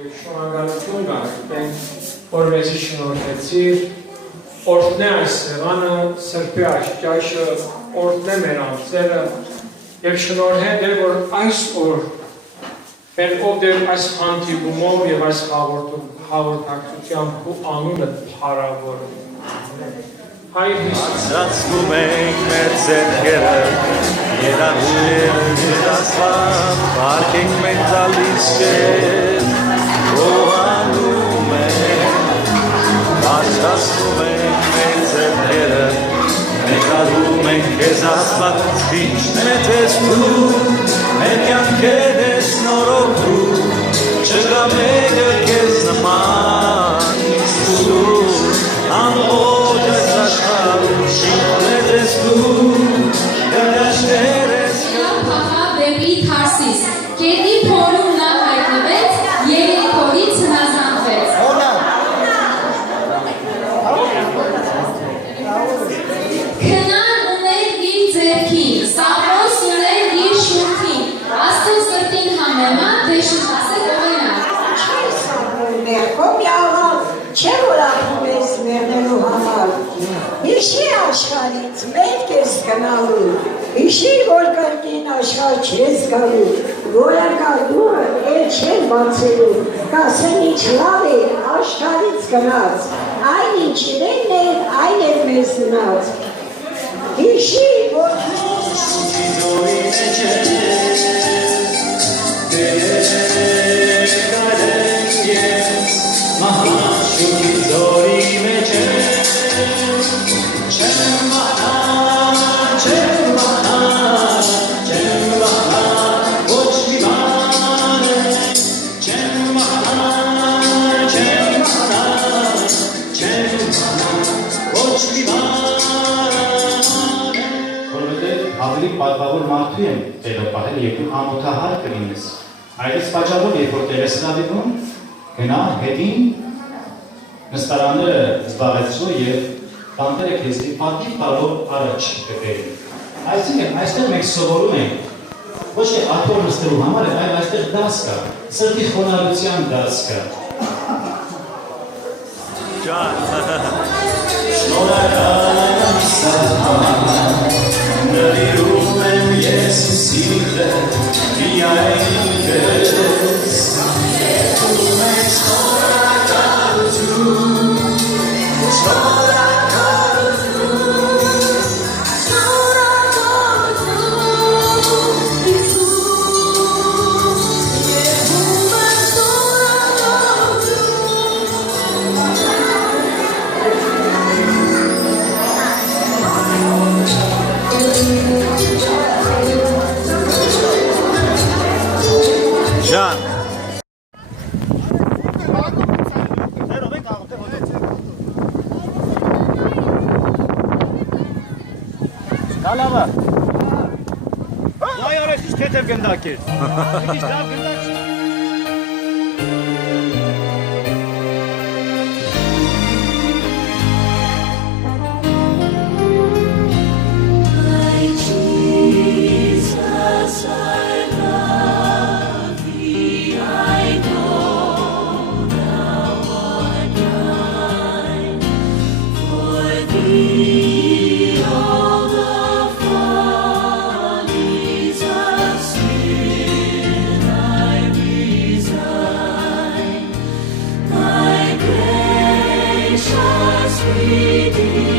Շնորհակալություն գարիտեն, որ մեզի շնորհեցիր, օրհնե այս սեղանը, սրբի աշճաշը, օրհնե մեր անձերը եւ շնորհե դեր որ այս օր մեր ով դեր այս հանդիպումով եւ այս հաղորդակցությամբ ու անունը փառավորում։ Հայր Հիսուսացնում ենք մեր ձեռքերը, երաշխեր ասված, պարկենք մենք տալիս չես, հողանում ենք, հաճացնում ենք մեր ձեռքերը, նկարում ենք քեզ ասված, ինչն է տեսնում, մեր կյանքեր ես նորոգում, չկա մեկը քեզ նման, Հիսուս, ամբողջ այս աշխարհում, ինչն է տեսնում, երաշխեր ես Փախավ դեպի Թարսիս, գետի փորում նա հայտնվեց, Երիքոյից հնազանդվեց։ Քնան ուներ իր ձեռքին, Սավրոս ուներ իր շուրթին, Աստծո սրտին համեմատ դեշտասը կողենակ։ Չէ որ ապրում ես մեղնելու համար, իշի աշխարից մետք ես գնալու, իշի որ կրկին աշխար չես գալու, որակալումը էլ չեն բացելու, կասեն ինչ լավ է աշխարից գնաց, այն ինչ իրեն է, այն է մեզ նած, իշի որ Պատվավոր մարդու եմ տեղը պահել և դու համոթահար կլինես։ Այդպես պատճառով, երբ որ Տեր ես հանդիպում, գնա հետին նստարանները զբաղեցրու և տանտերը քեզի պատվի տալով առաջ կբերի։ Այսինքն, այստեղ մենք սովորում ենք ոչ թե աթոռ նստելու համար, այլ այստեղ դաս կա, սրտի խոնարհության դաս կա։ Նվիրում եմ ես սիրտը, միայն քեզ, ում ես շնորհակալություն, Ջան Կալավա Վայ արես ինչ թեթև գնդակ էր Ինչ լավ գնդակ չի Redeemer.